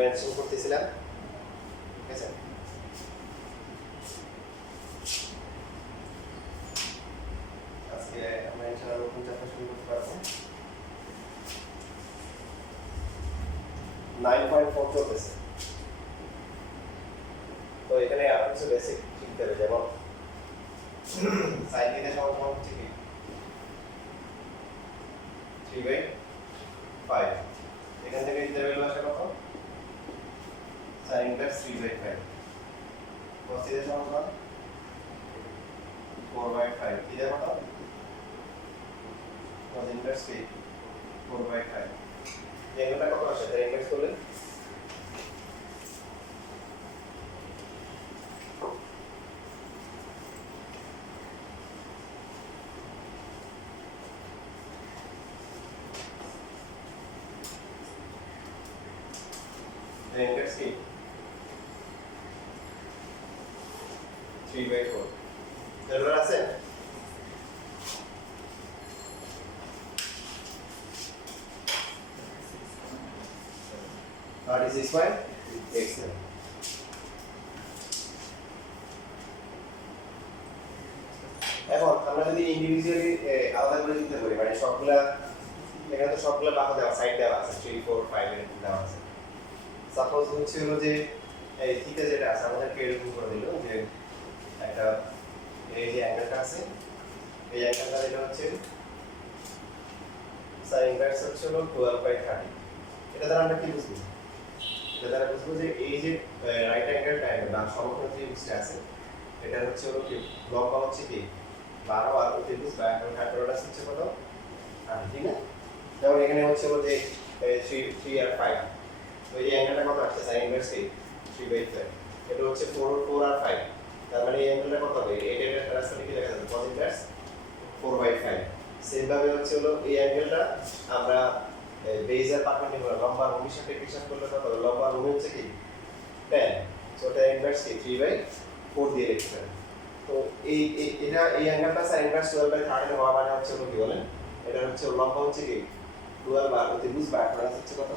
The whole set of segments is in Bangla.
রিভাইন্ডেশন করতেছিলাম, ঠিক আছে? আজকে আমরা ইনশাআল্লাহ নতুন চ্যাপ্টার শুরু করতে পারবো। 9.4 চলতেছে। তো এখানে আরো কিছু বেসিক শিখতে হবে, যেমন সাইন থিটা সমান হচ্ছে কি 3/5। এখান থেকে থিটা ভ্যালু আসে কত? sin inverse 3/5। cos থিটা সমান 4/5। থিটা কত? cos inverse 4/5। এই অ্যাঙ্গেলটা কত আসে? তার ইনভার্স করলে ইনভার্স কি 3/4। ক্যালকুলেটর আছে? What is this one? X9. এখন আমরা যদি ইন্ডিভিজুয়ালি আলাদা করে দিতে পারি, মানে সবগুলা এখানে তো সবগুলা বাহু দেওয়া, সাইড দেওয়া আছে, 3 4 5 এর দেওয়া আছে। সাপোজ হচ্ছে হলো যে এই থিটা যেটা আছে আমাদেরকে এরকম করে দিল যে একটা এই যে অ্যাঙ্গেলটা আছে, এই অ্যাঙ্গেলটা যেটা হচ্ছে sin ইনভার্স হচ্ছে হলো 12/30। এটা দ্বারা আমরা কি বুঝবো? এটা দ্বারা বুঝবো যে এই যে রাইট অ্যাঙ্গেল ট্রায়াঙ্গেল বা সমকোণ ত্রিভুজটা আছে, এটা হচ্ছে হলো কি লম্বা হচ্ছে কি 12 আর ত্রিভুজ বা হাইপারবোলাস হচ্ছে কত? ঠিক না? যেমন এখানে হচ্ছে হলো যে 3 আর 5, তো এই অ্যাঙ্গেলটা কত আসছে? sin inverse 3/5। এটা হচ্ছে 4 আর 5, তার মানে এই অ্যাঙ্গেলটা কত হবে? 8 এর রাস্তাটা কি লেখা যাবে? cos inverse 4/5। সেম ভাবে হচ্ছে হলো এই অ্যাঙ্গেলটা আমরা বেজের পারপেন্ডিকুলার লম্বা ভূমির সাথে হিসাব করলে কত হবে? লম্বা ভূমি হচ্ছে কি 10, সো এটা ইনভার্স কি 3/4 দিয়ে লিখতে পারেন। তো এটা এই অ্যাঙ্গেলটা sin ইনভার্স 12/30 হওয়া মানে হচ্ছে হলো কি বলেন? এটা হচ্ছে লম্বা হচ্ছে কি 12 আর ত্রিভুজ বা প্লাস হচ্ছে কত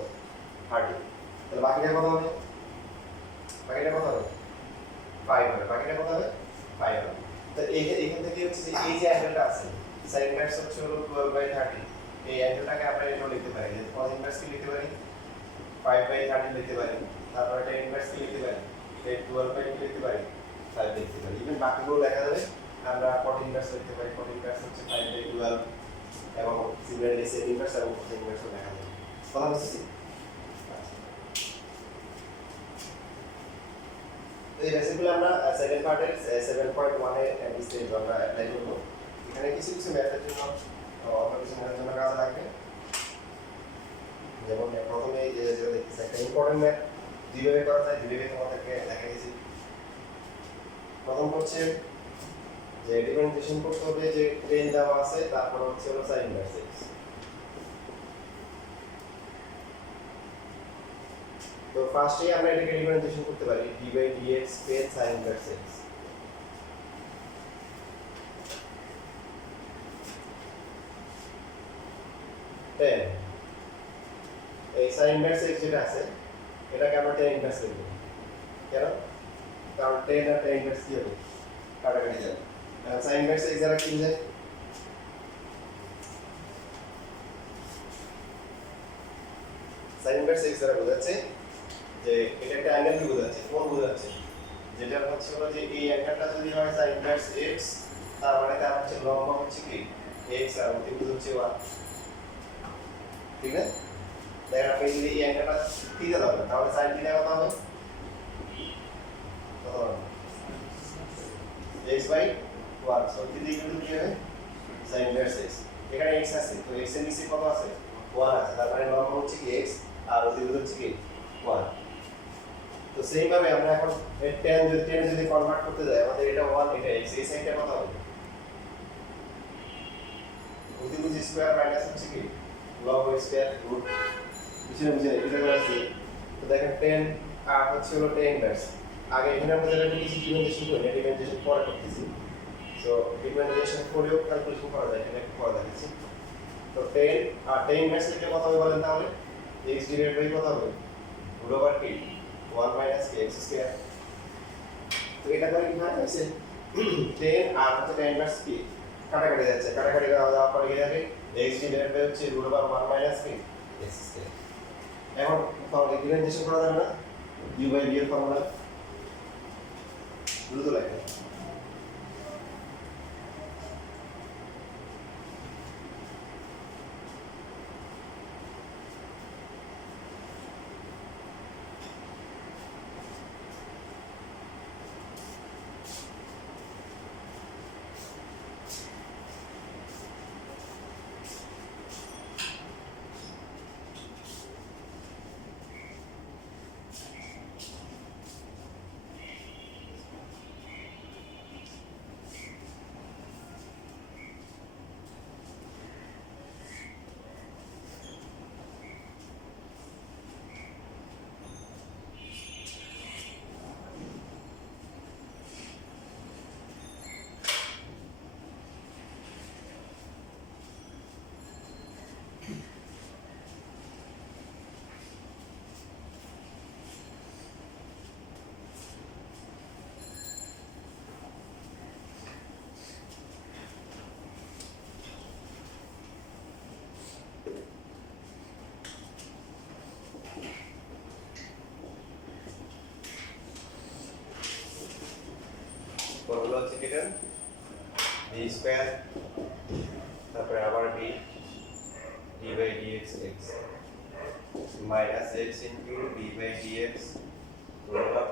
30। তাহলে বাকিটা কত হবে? বাকিটা কত হবে? 5 হবে। বাকিটা কত হবে? 5 হবে। তো এখান থেকে হচ্ছে যে এই যে অ্যাঙ্গেলটা আছে sin ইনভার্স হচ্ছে হলো 12/30, এই অ্যাঙ্গেলটাকে আমরা এটাও লিখতে পারি, যে cos ইনভার্স কি লিখতে পারি 5/30 লিখতে পারি, তারপর এটা ইনভার্স কি লিখতে পারি, এই 12/2 লিখতে পারি, 5 লিখতে পারি। ইভেন বাকিগুলো লেখা যাবে, আমরা cot ইনভার্স লিখতে পারি, cot ইনভার্স হচ্ছে 5/12 এবং সিমিলারলি sec ইনভার্স এবং cos ইনভার্সও লেখা যাবে। কথা বুঝছেন? এই বেসিক্যালি আমরা সেকেন্ড পার্টের 7.1 এ বিস্তারিত আমরা অ্যাপ্লাই করব। এখানে কিছু কিছু ম্যাথের জন্য অল্প কিছু ম্যাথের জন্য কাজ লাগবে। যেমন প্রথমে এই যে দেখতেছি একটা ইম্পর্টেন্ট ম্যাথ দুইভাবে করা যায়, দুইভাবে তোমাদেরকে দেখা গেছে। প্রথম হচ্ছে যে ডিফারেন্সিয়েশন করতে হবে, যে টেন দেওয়া আছে, তারপর হচ্ছে হলো sin ইনভার্স x। তো ফার্স্টে আমরা এটাকে ডিফারেন্সিয়েশন করতে পারি d/dx পেন sin ইনভার্স x। টেন এই sin ইনভার্স x যেটা আছে এটাকে আমরা tan ইনভার্স লিখব। কেন? কারণ tan আর tan ইনভার্স কি হবে? কাটাকাটি যাবে। sin ইনভার্স x দ্বারা কি যায়? sin ইনভার্স x দ্বারা বোঝাচ্ছে যে এটা একটা অ্যাঙ্গেল কি বোঝাচ্ছে? কোণ বোঝাচ্ছে। যেটা হচ্ছে হলো যে এই অ্যাঙ্গেলটা যদি হয় sin ইনভার্স x, তার মানে তার হচ্ছে লম্বা হচ্ছে কি x আর ত্রিভুজ হচ্ছে y। ঠিক আছে? দেখেন আপনি যদি এই অ্যাঙ্গেলটা থিটা ধরেন, তাহলে sin থিটা কত হবে? কত হবে? x/1, so theta equal to কি হবে? sin inverse x। এখানে x আছে, তো x এর নিচে কত আছে? 1 আছে, তার মানে লম্বা হচ্ছে কি x আর ত্রিভুজ হচ্ছে কি 1। তো সেম ভাবে আমরা এখন tan যদি কনভার্ট করতে যাই, আমাদের এটা 1 এটা x, এই সাইডটা কত হবে? ত্রিভুজ স্কয়ার মাইনাস হচ্ছে কি log স্কয়ার রুট পিছনে এটা করে আছে। তো দেখেন tan আর হচ্ছে হলো tan ইনভার্স। আগে এখানে আমরা যেটা লিখেছি ডিফারেন্সিয়েশন করে, ডিফারেন্সিয়েশন পরে করতেছি। সো ডিফারেন্সিয়েশন করেও ক্যালকুলেশন করা যায়, এটা একটু পরে দেখাচ্ছি। তো tan আর tan ইনভার্স লিখলে কত হবে বলেন তাহলে? x ডিভাইড বাই কত হবে? রুট ওভার কি 1 মাইনাস কি এক্স স্কয়ার। তো এটা করে কি হয় হচ্ছে 10 আর হচ্ছে tan ইনভার্স কি কাটাকাটি যাচ্ছে, কাটাকাটি যাওয়ার পরে কি থাকে x ডিভাইডেড বাই হচ্ছে রুট ওভার 1 মাইনাস কি এক্স স্কয়ার। এখন ফর্মুলা ডিফারেন্সিয়েশন করা যাবে না u বাই v এর ফর্মুলা দ্রুত লেখা। ফর্মুলা হচ্ছে কি এটা v স্কয়ার তারপরে আবার v d by dx x minus x into d by dx root over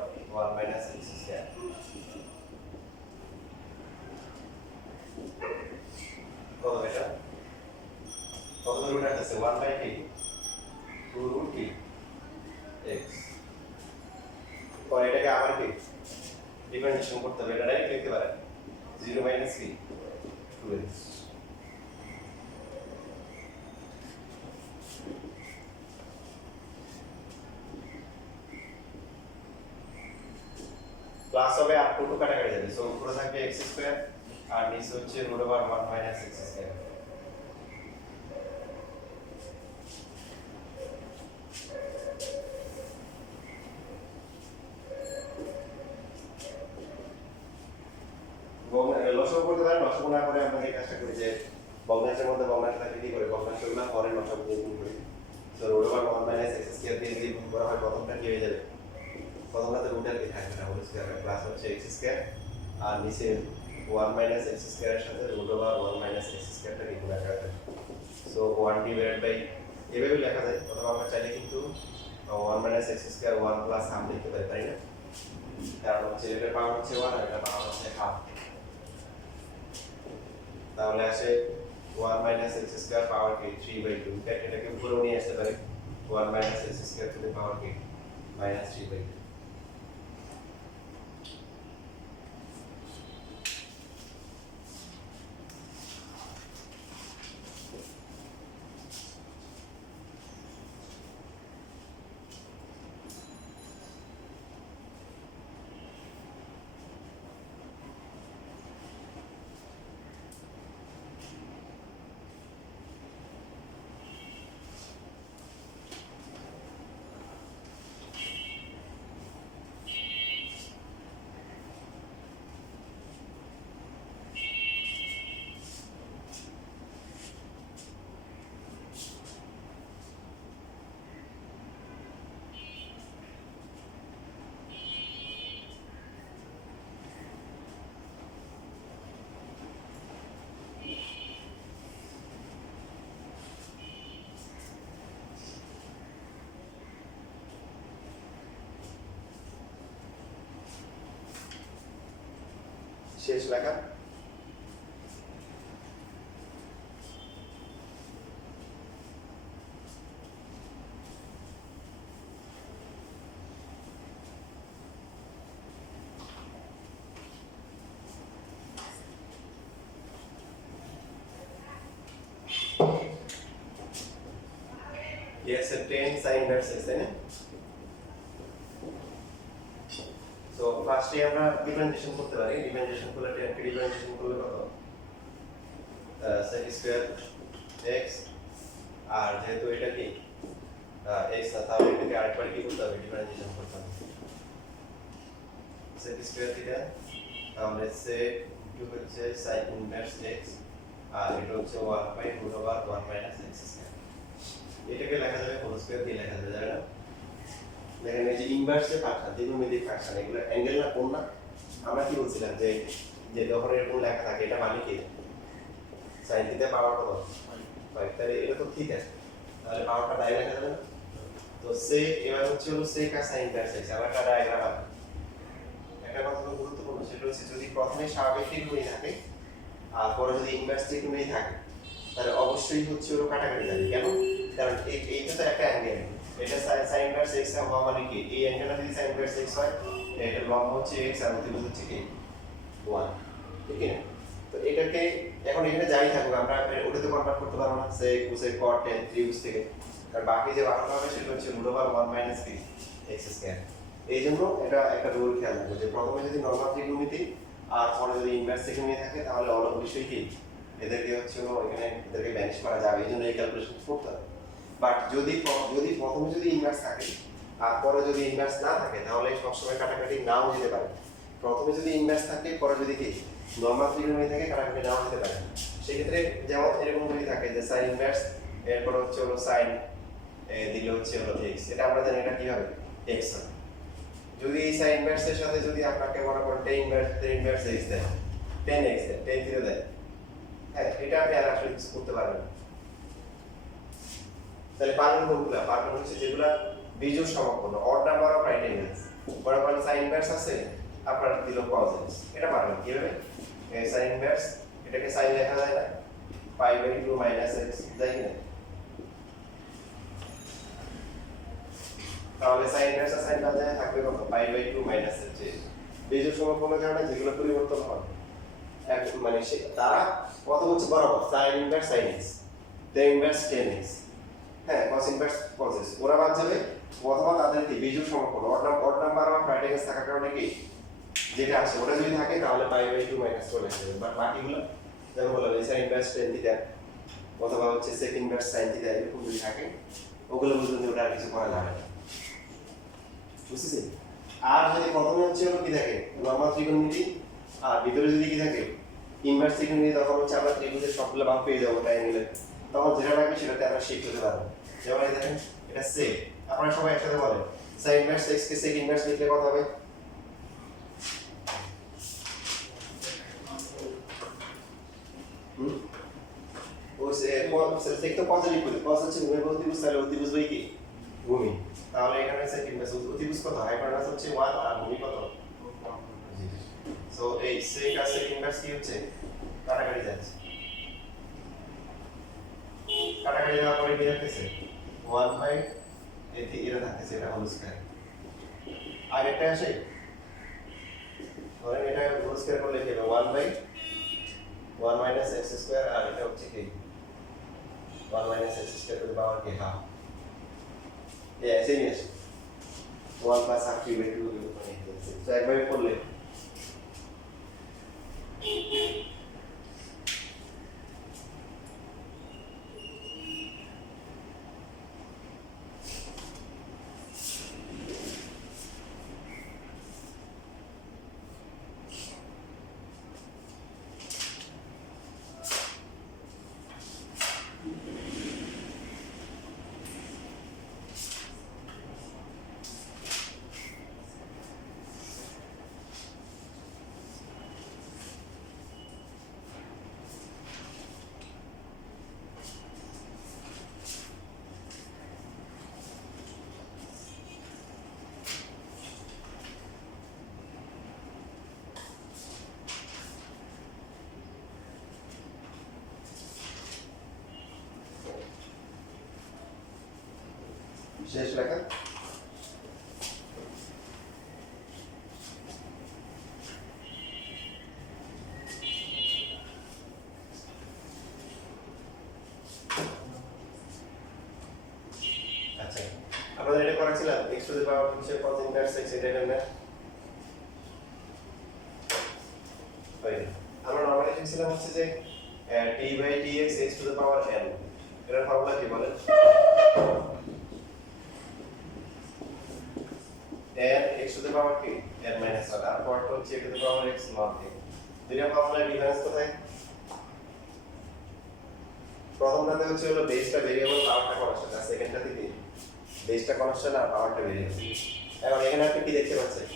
1 minus x square. কত এটা কত রুট আছে 1 বাই কি 2 রুট কি x। পরে এটাকে আবার কি ডিফারেন্সিয়েশন করতে হবে, এটা ডাইরেক্ট লিখতে পারেন 0 মাইনাস কি 2x। প্লাস হবে আর টু কাটাকাটি যাবে, সো উপরে থাকবে x স্কয়ার আর নিচে হচ্ছে root over 1 minus x square. লসাগু করতে পারেন, লসাগু না করে আমরা এই কাজটা করি যে ভগ্নাংশের মধ্যে ভগ্নাংশটা কি করে ভগ্নাংশগুলো পরে লসাগু দিয়ে গুণ করি। So root over 1 minus x square দিয়ে যদি গুণ করা হয় প্রথমটা কি হয়ে যাবে, প্রথমটাতে রুটের কি থাকবে না হোল স্কয়ার প্লাস হচ্ছে x স্কয়ার আর নিচে 1 মাইনাস x স্কয়ার এর সাথে রুট ওভার 1 মাইনাস x স্কয়ারটা কি গুণ করা যায়। সো 1 ডিভাইডেড বাই এভাবে লেখা যায়, অথবা আমরা চাইলে কিন্তু 1 minus x square 1 plus half লিখতে পারি, তাই না? কারণ হচ্ছে এটার পাওয়ার হচ্ছে 1 আর এটার পাওয়ার হচ্ছে হাফ। তাহলে আসে 1 মাইনাস x স্কয়ার পাওয়ার কি 3 বাই 2। এটাকে উপরে নিয়ে আসতে পারি 1 minus x square to the power কি মাইনাস 3 বাই 2। শেষ লেখা। Yes, a 10 sin inverse x, তাই না? সো ফার্স্টে আমরা ডিফারেন্সিয়েশন করতে পারি, ডিফারেন্সিয়েশন করলে 10 কে ডিফারেন্সিয়েশন করলে কত sec স্কয়ার x আর যেহেতু এটা কি x না, তাহলে এটাকে আরেকবার কি করতে হবে, ডিফারেন্সিয়েশন করতে হবে। sec স্কয়ার থিটা, তাহলে sec টু হচ্ছে sin ইনভার্স x, আর এটা হচ্ছে 1/√1 - x স্কয়ার। এটাকে লেখা যাবে হোল স্কয়ার দিয়ে লেখা যাবে না? দেখেন এই যে ইনভার্সের ফাংশন, দ্বিগুণমিতিক ফাংশন, এগুলো অ্যাঙ্গেল না কোণ না? আমরা কি বলছিলাম যে যে যখন এরকম লেখা থাকে এটা মানে কি sin থিটা পাওয়ার কত 5, তাহলে এটা তো ঠিক আছে, তাহলে পাওয়ারটা ডাই লেখা যাবে না? তো সে এবার হচ্ছে হলো sec আর sin ইনভার্স x, আবার একটা ডায়াগ্রাম আছে। একটা কথা খুব গুরুত্বপূর্ণ, সেটা হচ্ছে যদি প্রথমে স্বাভাবিক ত্রিকোণই থাকে আর পরে যদি ইনভার্স ত্রিকোণই থাকে, তাহলে অবশ্যই হচ্ছে হলো কাটাকাটি যাবে। কেন? কারণ এইটা তো একটা অ্যাঙ্গেল, এটা sin ইনভার্স x হওয়া মানে কি, এই অ্যাঙ্গেলটা যদি sin ইনভার্স x হয়, এটার লম্ব হচ্ছে x আর অতিভুজ হচ্ছে কি 1, ঠিক না? তো এটাকে এখন এখানে যাই থাকুক, আমরা ওটাতে কনভার্ট করতে পারবো না sec cosec cot tan ত্রিভুজ থেকে, আর বাকি যে বানানো হবে সেটা হচ্ছে √1 - x স্কয়ার। এই জন্য এটা একটা রুল খেয়াল রাখবো যে প্রথমে যদি নরমাল ত্রিকোণমিতি আর পরে যদি ইনভার্স ত্রিকোণমিতি থাকে, তাহলে অবশ্যই কি এদেরকে হচ্ছে এখানে এদেরকে ভ্যানিশ করা যাবে, এই জন্য এই ক্যালকুলেশন করতে হবে। বাট যদি প্রথমে যদি ইনভার্স থাকে আর পরে যদি ইনভার্স না থাকে, তাহলে সবসময় কাটাকাটি নাও যেতে পারে। প্রথমে যদি ইনভার্স থাকে, পরে যদি কি নরমাল ত্রিকোণমিতি থাকে, কাটাকাটি নাও যেতে পারে। সেক্ষেত্রে যেমন এরকম যদি থাকে যে sin ইনভার্স, এরপর হচ্ছে sin দিলে হচ্ছে x, এটা আমরা জানি এটা কি হবে x হবে। যদি এই sin ইনভার্স এর সাথে যদি আপনাকে মনে করেন tan ইনভার্স x দেয়, tan x দেয়, tan থিটা দেয়, হ্যাঁ এটা আপনি আর আসলে কিছু করতে পারবেন না। তাহলে পারবেন কোনগুলা? পারবেন হচ্ছে যেগুলা বিজোড় সমকোণ, odd number of right angles. মনে করেন sin ইনভার্স আছে, আপনার দিল cos x, এটা পারবেন কিভাবে? sin ইনভার্স, এটাকে sin লেখা যায় না, π/2 - x, তাই না? তাহলে sin ইনভার্স আর sin বাজায় থাকবে কত, π/2 - x। বিজোড় সমকোণের কারণে যেগুলো পরিবর্তন হয়, মানে তারা কত হচ্ছে বরাবর, sin inverse sin x, tan inverse tan x, হ্যাঁ cos ইনভার্স cos x, ওরা বাদ যাবে, অথবা তাদের কি বিজোড় সমকোণ, odd number of right angles থাকার কারণে কি যেটা আছে ওটা যদি থাকে, তাহলে π/2 - চলে আসবে। বাট বাকিগুলো যেমন বললাম sin ইনভার্স tan থিটা অথবা হচ্ছে sec ইনভার্স sin থিটা, এরকম যদি থাকে, ওগুলো বুঝুন ওটা আর কিছু করা যাবে না, বুঝছেন? আর যদি প্রথমে হচ্ছে কি থাকে নরমাল ত্রিকোণমিতি, আর ভিতরে যদি কি থাকে ইনভার্স ত্রিকোণমিতি, তখন হচ্ছে আমরা ত্রিভুজের সবগুলো ভাগ পেয়ে যাবো ট্রায়াঙ্গেলের, তখন যেটা লাগবে সেটাতে আমরা শিফট হতে পারবো। যেমন এই দেখেন এটা sec, আপনারা সবাই একসাথে বলেন sin ইনভার্স x কে sec ইনভার্স লিখলে কত হবে? sec তো পজিটিভ বলি, cos হচ্ছে ভূমি অতিভুজ, তাহলে অতিভুজ বাই কি ভূমি, তাহলে এখানে sec ইনভার্স অতিভুজ কত, হাইপারনাস হচ্ছে 1 আর ভূমি কত। সো এই sec আর sec ইনভার্স কি হচ্ছে কাটাকাটি যাচ্ছে, কাটাকাটি যাওয়ার পরে কি থাকতেছে 1 এতে এটা থাকতেছে, এটা হোল স্কয়ার। আর এটা আসে ধরেন এটা হোল স্কয়ার করলে কি হবে 1/1 - x স্কয়ার, আর এটা হচ্ছে কি 1 - x square to the power কি হাফ, সেম আছে 1 + half q/2, তো একবারে করলে শেষ লেখা। আচ্ছা আমাদের এটা করেছিলাম x টু দ্য পাওয়ার হচ্ছে cos ইনভার্স x, এটা কেমনে হয়? আমরা নরমালি লিখছিলাম হচ্ছে যে t/dx x to the power n, এর ফর্মুলা কি বলেন? n x to the power কি n মাইনাস 1 আর পরটা হচ্ছে a to the power x log a দুইটা ফর্মুলার ডিফারেন্স কোথায় প্রথমটাতে হচ্ছে হলো বেসটা ভেরিয়েবল পাওয়ারটা কনস্ট্যান্ট আর সেকেন্ডটাতে কি বেসটা কনস্ট্যান্ট আর পাওয়ারটা ভেরিয়েবল এখন এখানে আপনি কি দেখতে পাচ্ছেন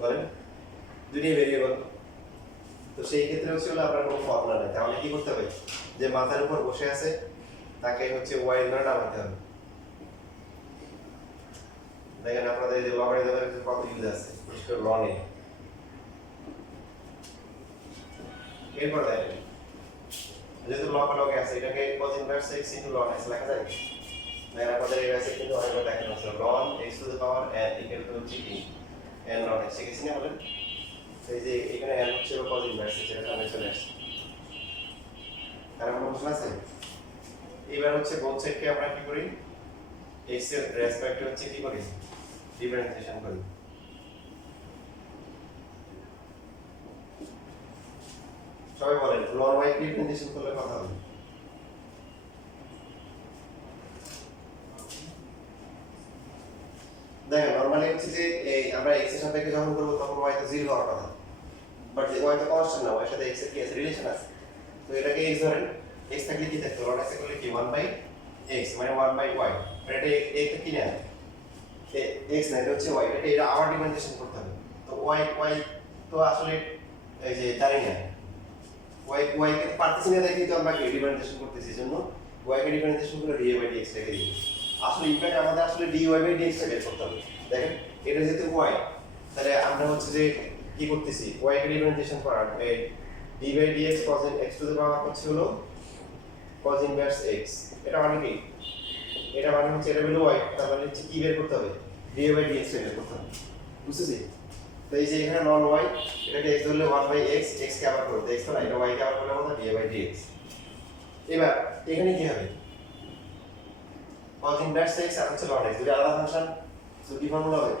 বলেন দুটোই ভেরিয়েবল তো সেই ক্ষেত্রে হচ্ছে হলো আপনার কোনো ফর্মুলা নেই তাহলে কি করতে হবে যে মাথার উপর বসে আছে তাকে হচ্ছে y ধরে নামাতে হবে দেখেন আপনাদের যে লগারিদমের কত ইউজ আছে বিশেষ করে লন এ এরপর দেখেন যেহেতু লগে আছে এটাকে cos inverse x ln x লেখা যায় দেখেন আপনাদের এই আছে কিন্তু অনেকবার দেখানো আছে ln x to the power n equal to হচ্ছে কি n ln x শিখেছি না বলেন এই যে এখানে n হচ্ছে cos ইনভার্স x এটা সামনে চলে আসছে কারণ প্রশ্ন আছে এবার হচ্ছে বোথ সাইডকে আমরা কি করি x এর রেসপেক্টে হচ্ছে কি করি ডিফারেন্সিয়েশন করি সবাই বলেন ln y কে ডিফারেন্সিয়েশন করলে কথা হবে দেখেন নরমালি হচ্ছে যে এই আমরা x এর সাপেক্ষে যখন করব তখন y তো 0 হওয়ার কথা বাট y তো কনস্ট্যান্ট না y এর সাথে x এর কি আছে রিলেশন আছে তো এটাকে x ধরেন x থাকলে কি থাকতো ln x করলে কি 1/x মানে 1/y এটা a কে কি না x না এটা হচ্ছে y এটা আবার ডিফারেন্সিয়েশন করতে হবে তো y তো আসলে এই যে জানি না y কে পারতেছি না দেখি তো আমরা কি ডিফারেন্সিয়েশন করতেছি জন্য y কে ডিফারেন্সিয়েশন করে dy/dx রেখে দিই আসলে ইফেক্ট আমাদের আসলে dy/dx টা বের করতে হবে দেখেন এটা যেহেতু y তাহলে আমরা হচ্ছে যে কি করতেছি y কে ডিফারেন্সিয়েশন করার এই dy/dx cos x to the power হচ্ছে হলো cos ইনভার্স x এটা মানে কি এটা মানে হচ্ছে এটা হলো y তার মানে হচ্ছে কি বের করতে হবে dy/dx বের করতে হবে বুঝছেন তো এই যে এখানে ln y এটাকে x ধরলে 1/x x কে আবার করতে x তো না এটা y কে আবার করলে আমরা dy/dx এবার এখানে কি হবে cos ইনভার্স x আর হচ্ছে ln x দুটো আলাদা ফাংশন তো কি ফর্মুলা হবে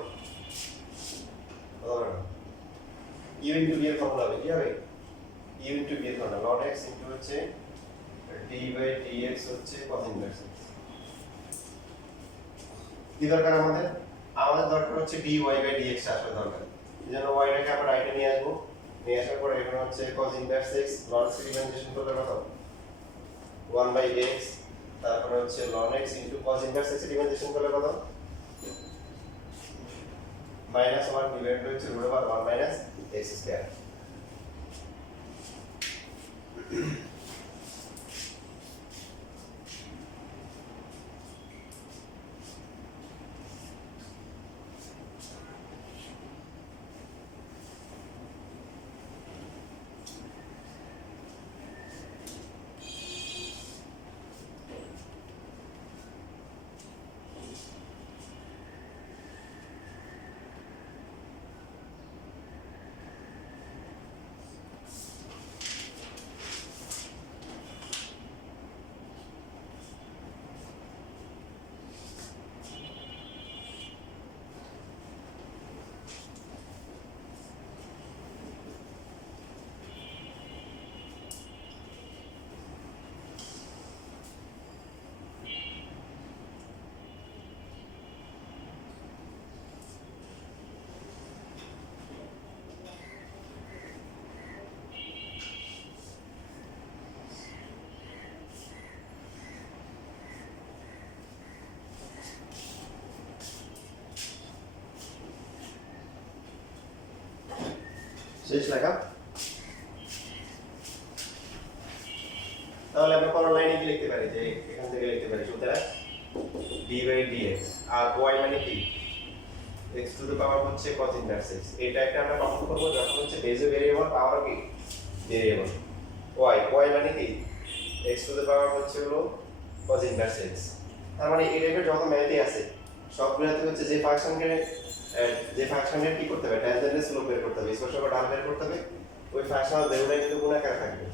u ইনটু b এর ফর্মুলা হবে কি হবে u ইনটু b এর ফর্মুলা ln x ইনটু হচ্ছে d/dx হচ্ছে cos ইনভার্স x কি দরকার আমাদের দরকার হচ্ছে dy/dx আসলে দরকার এজন্য y টাকে আমরা রাইটে নিয়ে আসবো নিয়ে আসার পরে এখানে হচ্ছে cos inverse x ln x differentiation করলে কত 1/x তারপরে হচ্ছে ln x cos inverse x differentiation করলে কত -1 ডিভাইড হচ্ছে √1 - x স্কয়ার শেষ লেখা তাহলে আমরা পরের লাইনে কি লিখতে পারি যে এখান থেকে লিখতে পারি সুতরাং d/dx আর y মানে কি x টু দ্য পাওয়ার হচ্ছে cos ইনভার্স x এটা একটা আমরা কখন করব যখন হচ্ছে বেজ ভেরিয়েবল পাওয়ার কি ভেরিয়েবল y মানে কি x টু দ্য পাওয়ার হচ্ছে হলো cos ইনভার্স x তার মানে এই টাইপের যত ম্যাথই আছে সবগুলোতে হচ্ছে যে ফাংশনের কি করতে হবে ট্যানজেন্টের স্লোপ বের করতে হবে স্পর্শক ঢাল বের করতে হবে ওই ফাংশনাল বেরোলে কিন্তু গুণাকার থাকবে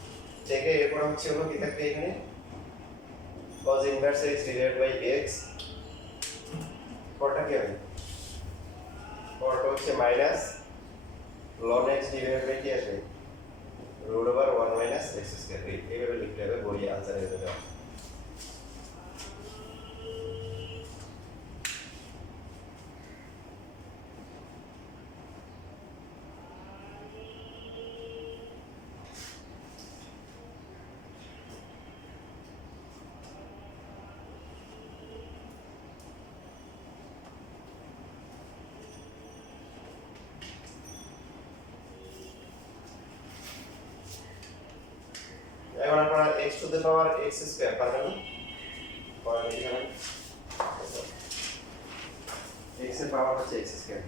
থেকে এরপর হচ্ছে হলো কি থাকবে এখানে cos inverse x divided by x পরটা কি হবে পরটা হচ্ছে minus ln x divided by কি আসবে √1 - x স্কয়ার এইভাবে লিখলে হবে বই আনসার হয়ে যাবে এখন আপনারা x to the power x square পারবেন না? পাওয়ার এখানে x এর পাওয়ার হচ্ছে x স্কয়ার।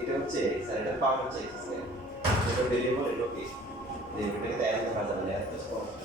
এটা হচ্ছে স্যার এটা পাওয়ার হচ্ছে x স্কয়ার। এটা ভেরিয়েবল এটা কি ভেরিয়েবলটাকে তাই আনতে পারবে না এত স্পষ্ট।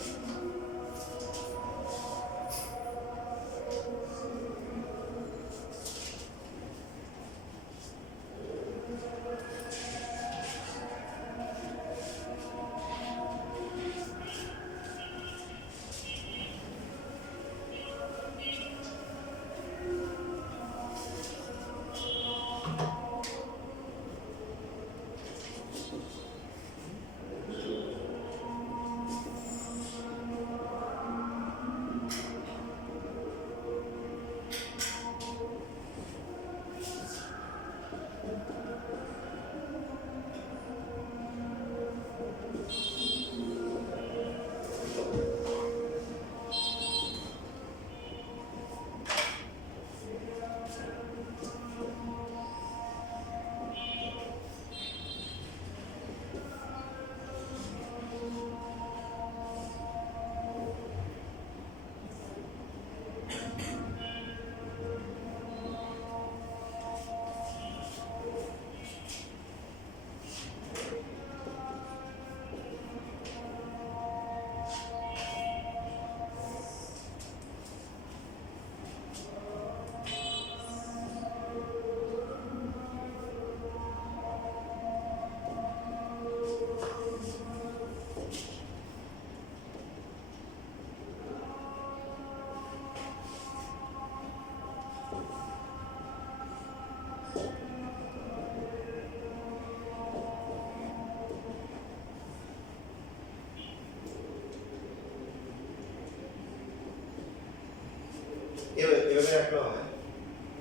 এভাবে রাখলেও হয়,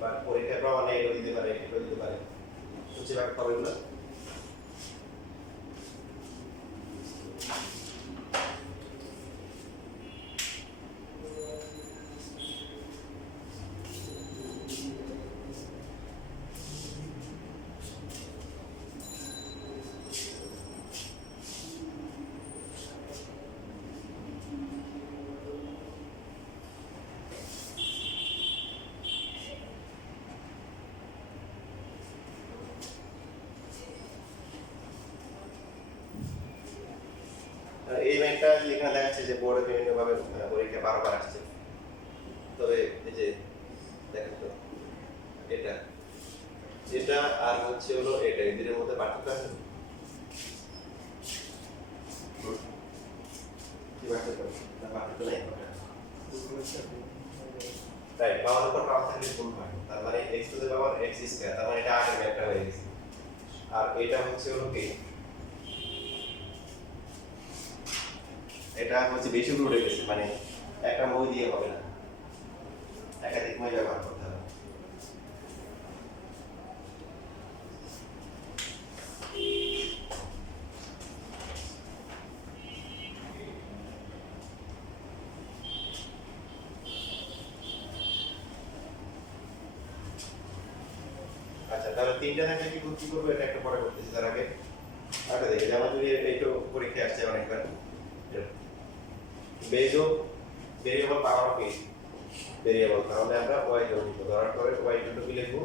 বাট পরীক্ষায় প্রমাণে এটা দিতে পারে এটা দিতে পারে হচ্ছে বাকি খবরগুলো। এই ম্যাথটা এখানে দেখা যাচ্ছে যে বোর্ডে বিভিন্নভাবে পরীক্ষা 12 বার আসছে, তবে এই যে দেখেন তো এটা এটা আর হচ্ছে হলো এটা এদের মধ্যে পার্থক্য আছে কি পার্থক্য না পার্থক্য নাই তাই পাওয়ার উপর পাওয়ার থাকলে গুণ হয়, তার মানে x to the power x square, তার মানে এটা আগের ম্যাথটা হয়ে গেছে। আর এটা হচ্ছে হলো কি এটা হচ্ছে বেশি গুণ উঠে গেছে, মানে একটা মই দিয়ে হবে না, একাধিক মই ব্যবহার করতে হবে। তাহলে তিনটা থাকলে কি করবো এটা একটা পরে করতেছি তার আগে আগে দেখে যেমন যদি এইটো পরীক্ষা আসছে অনেকবার base of variable power of a variable তাহলে আমরা y ধরে নিব ধরার পরে y টু কি লিখবো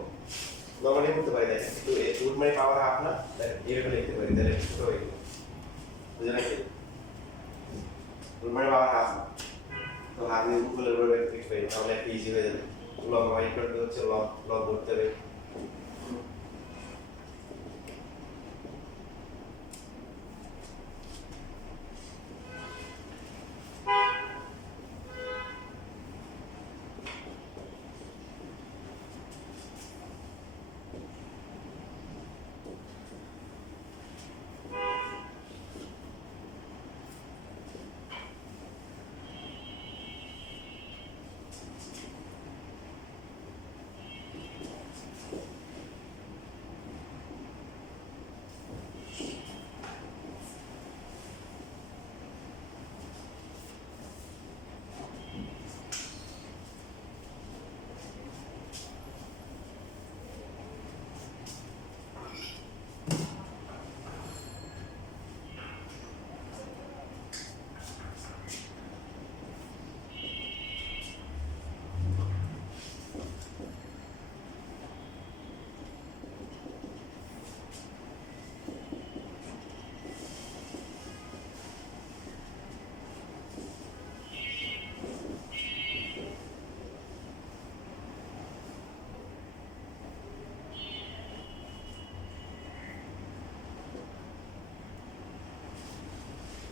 নরমালি করতে পারি দেখেন কিন্তু এই রুট মানে পাওয়ার হাফ না দেখেন এইভাবে লিখতে পারি তাহলে ছোট হয়ে গেল বুঝলেন কি রুট মানে পাওয়ার হাফ তো হাফ দিয়ে উপরে উপরে লিখতে পারি তাহলে একটা ইজি হয়ে যাবে লগ y টু হচ্ছে লগ লগ ধরতে হবে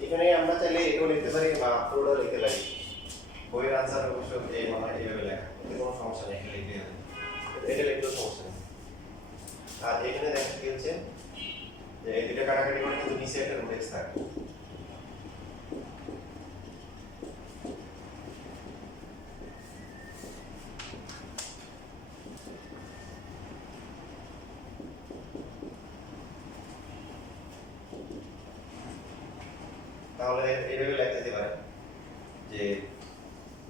এখানে আমরা চাইলে এটাও লিখতে পারি বা পুরোটা লিখতে পারি বইয়ের আনসার অবশ্য এই মানে এইভাবে লেখা এতে কোনো সমস্যা নেই এখানে লিখতে হবে এটা লিখলেও সমস্যা নেই আর এখানে দেখা কি হচ্ছে যে এই দুটো কাটাকাটি করে কিন্তু নিচে একটা রুট এক্স থাকে তাহলে এইভাবে লেখা যেতে পারে যে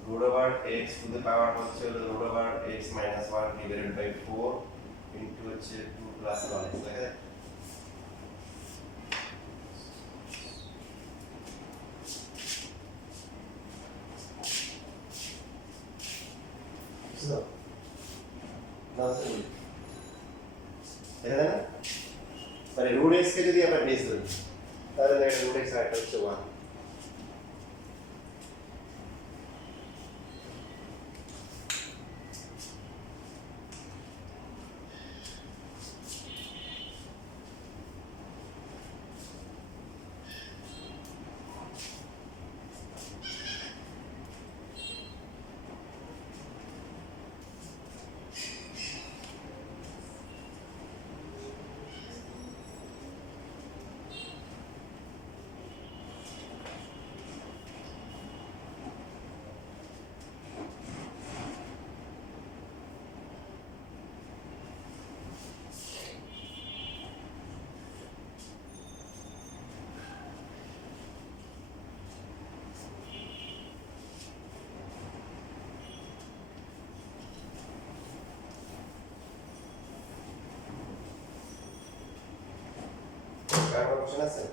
root over x to the power হচ্ছে root over x minus 1 divided by 4 into হচ্ছে 2 plus 1x লেখা যায় মানে root x কে যদি আমরা বেস ধরি তাহলে দেখা root x আর হচ্ছে 1 কারণ অপশন আছে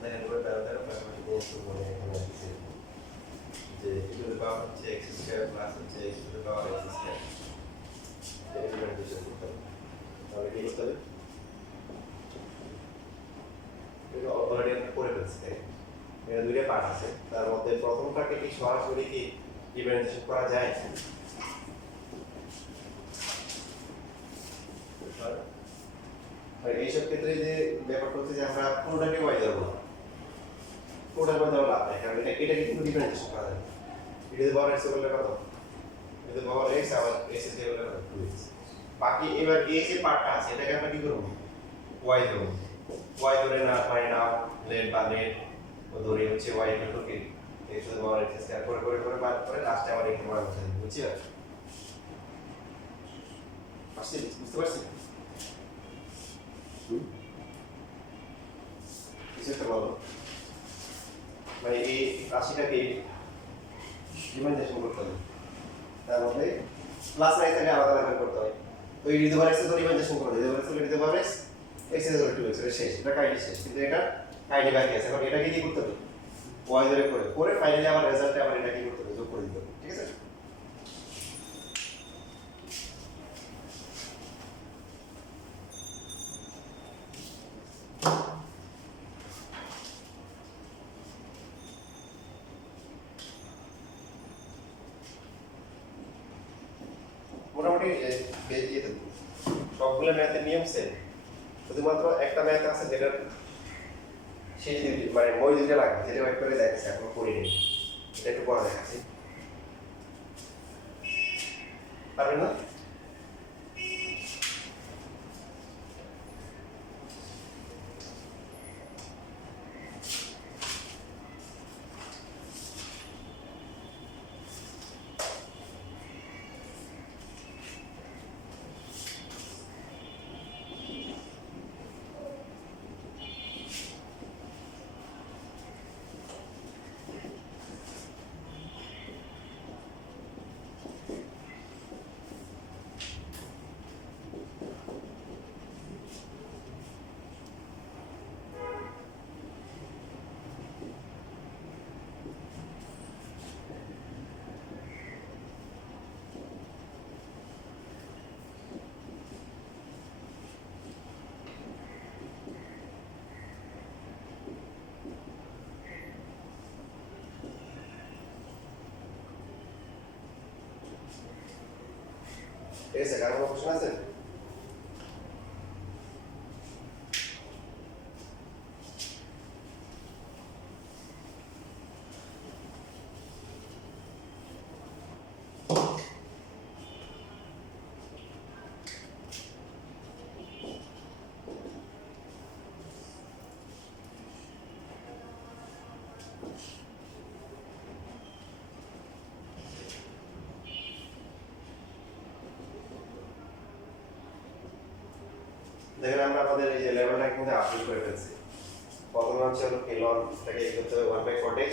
দেখেন পুরো তাড়াতাড়ি পাশাপাশি নিয়ে বলে এখানে আছে যে e টু দ্য পাওয়ার হচ্ছে x স্কয়ার প্লাস হচ্ছে x to the power x square এটা ডিফারেন্সিয়েশন করতে হবে তাহলে কি করতে হবে এটা অলরেডি আমরা করে ফেলছি এখানে দুইটা পার্ট আছে তার মধ্যে প্রথম পার্টে কি সরাসরি কি ডিফারেন্সিয়েশন করা যায় আর এইসব ক্ষেত্রে যে ব্যাপারটা হচ্ছে যে আমরা পুরোটাকে ওয়াই ধরবো না পুরোটাকে ওয়াই ধরবো লাভ নেই কারণ এটা কিন্তু ডিফারেন্সিয়েশন করা যায় এটা যদি পাওয়ার এক্স বললে কত যদি পাওয়ার এক্স আবার এক্স এর বললে কত 2x বাকি এবার এই যে পার্টটা আছে এটাকে আমরা কি করব ওয়াই ধরব ওয়াই ধরে না মানে নাও লেট বা লেট ও ধরে হচ্ছে ওয়াই ইকুয়াল টু কি x to the power x square করে বাদ করে লাস্টে আবার এখানে মান বসাই দেব বুঝছিস বুঝতে পারছিস কিছু একটা বলো মানে এই 80টাকে রিমাইন্ডেশন করতে হবে, তার মধ্যে প্লাস নাই তাহলে আলাদা আলাদা করতে হয়। তো এই রিজোভার এক্স তো রিমাইন্ডেশন করতে হবে, রিজোভার x x is two x, এটা শেষ, এটা কাইডি শেষ, কিন্তু এটা কাইডি বাকি আছে। এখন এটাকে কি করতে হবে, ওয়াই ধরে করে ফাইনালি আবার রেজাল্টে আবার এটা কি করতে হবে, যোগ করে দিতে হবে, ঠিক আছে। মোটামুটি সবগুলো ম্যাথের নিয়ম সেম, শুধুমাত্র একটা ম্যাথ আছে যেটা সেই মানে মই দুটো লাগবে, যেটা ওয়েট করে দেখাচ্ছে, এখন করিনি, এটা একটু পরে দেখাচ্ছি, পারবেন না? ঠিক আছে, কারো কোনো প্রশ্ন আছে? দেখেন আমরা আমাদের এই যে লেভেলটা কিন্তু আপডেট করে ফেলছি। প্রথমে হচ্ছে হলো কি লনটাকে কি করতে হবে 1/4x,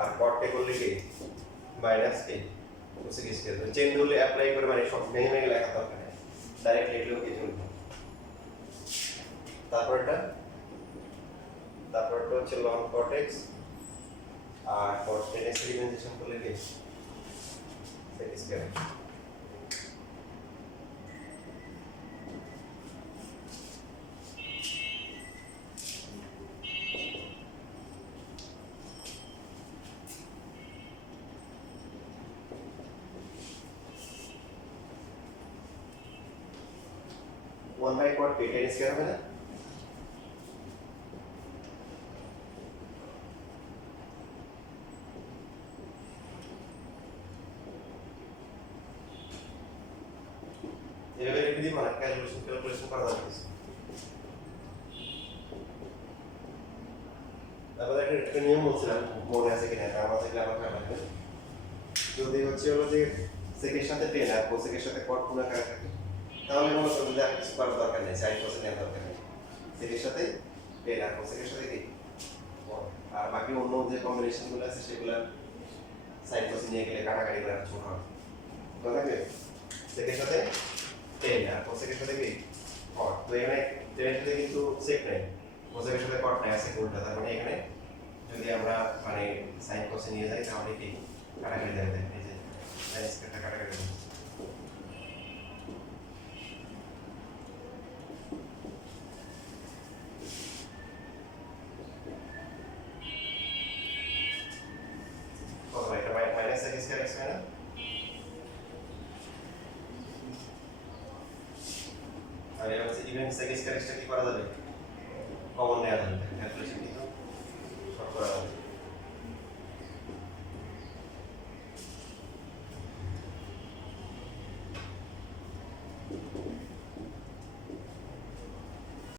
আর কটকে করলে কি মাইনাস কি cosec square, chain rule apply করে মানে সব ভেঙে ভেঙে লেখা দরকার নেই, ডাইরেক্ট লিখলেও কি চলবে। তারপরটা হচ্ছে ln cot x, আর cot 10x রিপ্রেজেন্টেশন করলে কি sec square. 1/cot p 10 square হবে না? এভাবে লিখে দিই, মানে ক্যালকুলেশন করা যাবে। তারপরে একটা নিয়ম বলছিলাম, মনে আছে কিনা, তা আমার থেকে আবার খেয়াল রাখবেন। যদি হচ্ছে হলো যে সেকের সাথে টেন আর কোসেকের সাথে কট গুণাকার থাকে, তাহলে মনে করবেন যে আর কিছু করার দরকার নেই, সাইড কোসেক নেওয়ার দরকার নেই, সেকের সাথে টেন আর কোসেকের সাথে কি কট, আর বাকি অন্য যে কম্বিনেশনগুলো আছে সেগুলো সাইড কোসেক নিয়ে গেলে কাটাকাটি করে ছোট হবে। বুঝা থাকবে? সেকের সাথে টেন আর কোসেকের সাথে কি কট, তো এখানে টেনের সাথে কিন্তু সেক নেই, কোসেকের সাথে কট নাই, আছে উল্টা। তার মানে এখানে যদি আমরা মানে সাইন কোসে নিয়ে যাই তাহলে কি কাটাকাটি যাবে, দেখেন এই যে সাইন স্কয়ারটা কাটাকাটি যাবে। কত হয় এটা, মাইনাস সাইন স্কয়ার এক্স না, আর এটা হচ্ছে ইভেন সাইন স্কয়ার এক্সটা কি করা যাবে, কমন নেওয়া যাবে, ক্যালকুলেশন